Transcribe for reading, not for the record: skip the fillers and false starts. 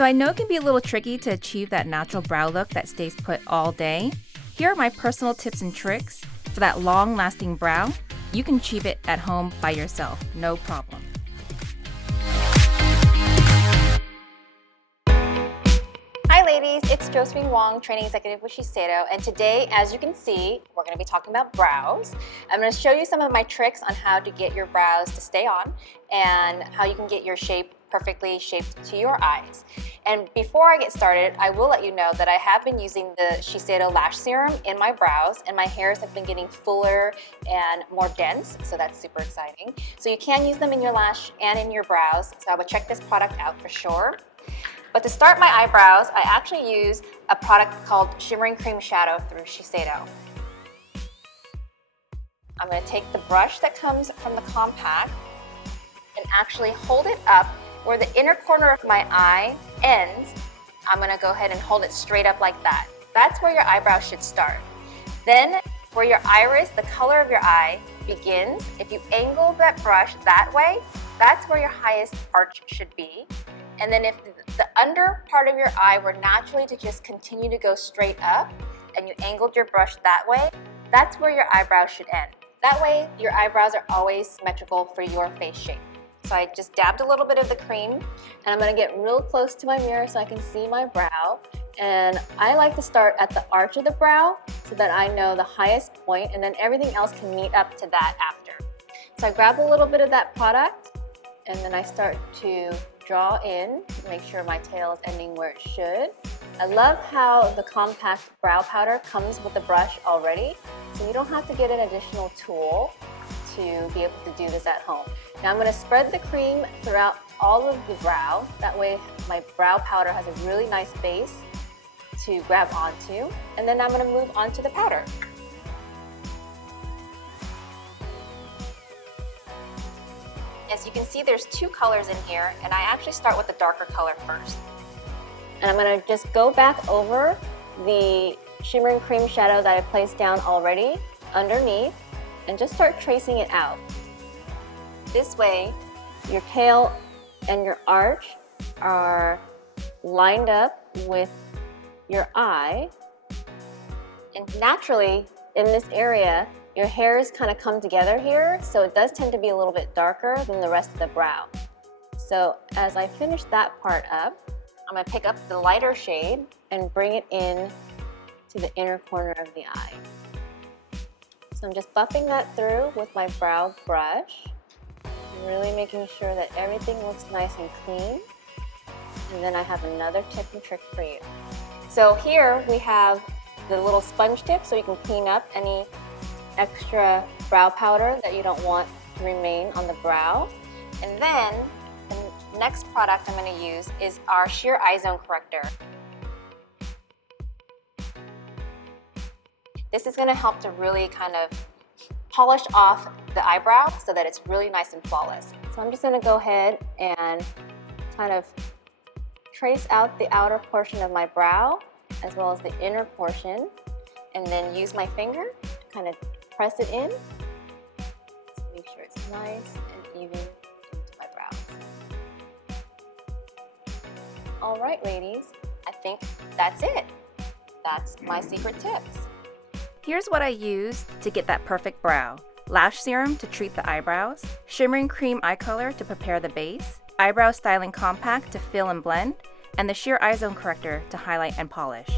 So I know it can be a little tricky to achieve that natural brow look that stays put all day. Here are my personal tips and tricks for that long-lasting brow. You can achieve it at home by yourself, no problem. Hi ladies, it's Josephine Wong, training executive with Shiseido, and today, as you can see, we're going to be talking about brows. I'm going to show you some of my tricks on how to get your brows to stay on and how you can get your shape perfectly shaped to your eyes. And before I get started, I will let you know that I have been using the Shiseido Lash Serum in my brows, and my hairs have been getting fuller and more dense, so that's super exciting. So you can use them in your lash and in your brows, so I would check this product out for sure. But to start my eyebrows, I actually use a product called Shimmering Cream Shadow through Shiseido. I'm going to take the brush that comes from the compact and actually hold it up where the inner corner of my eye ends. I'm going to go ahead and hold it straight up like that. That's where your eyebrow should start. Then where your iris, the color of your eye, begins, if you angle that brush that way, that's where your highest arch should be. And then if the under part of your eye were naturally to just continue to go straight up and you angled your brush that way, that's where your eyebrows should end. That way, your eyebrows are always symmetrical for your face shape. So I just dabbed a little bit of the cream, and I'm gonna get real close to my mirror so I can see my brow. And I like to start at the arch of the brow so that I know the highest point, and then everything else can meet up to that after. So I grab a little bit of that product, and then I start to draw in, make sure my tail is ending where it should. I love how the compact brow powder comes with the brush already, so you don't have to get an additional tool to be able to do this at home. Now I'm going to spread the cream throughout all of the brow. That way my brow powder has a really nice base to grab onto. And then I'm going to move on to the powder. As you can see, there's two colors in here, and I actually start with the darker color first. And I'm going to just go back over the shimmering cream shadow that I placed down already underneath and just start tracing it out. This way, your tail and your arch are lined up with your eye. And naturally, in this area, your hairs kind of come together here, so it does tend to be a little bit darker than the rest of the brow. So as I finish that part up, I'm going to pick up the lighter shade and bring it in to the inner corner of the eye. So I'm just buffing that through with my brow brush, really making sure that everything looks nice and clean. And then I have another tip and trick for you. So here we have the little sponge tip so you can clean up any extra brow powder that you don't want to remain on the brow. And then the next product I'm going to use is our Sheer Eye Zone Corrector. This is going to help to really kind of polish off the eyebrow so that it's really nice and flawless. So I'm just going to go ahead and kind of trace out the outer portion of my brow as well as the inner portion, and then use my finger to kind of press it in. So make sure it's nice and even into my brows. All right, ladies, I think that's it. That's my secret tips. Here's what I use to get that perfect brow. Lash serum to treat the eyebrows, shimmering cream eye color to prepare the base, eyebrow styling compact to fill and blend, and the sheer eye zone corrector to highlight and polish.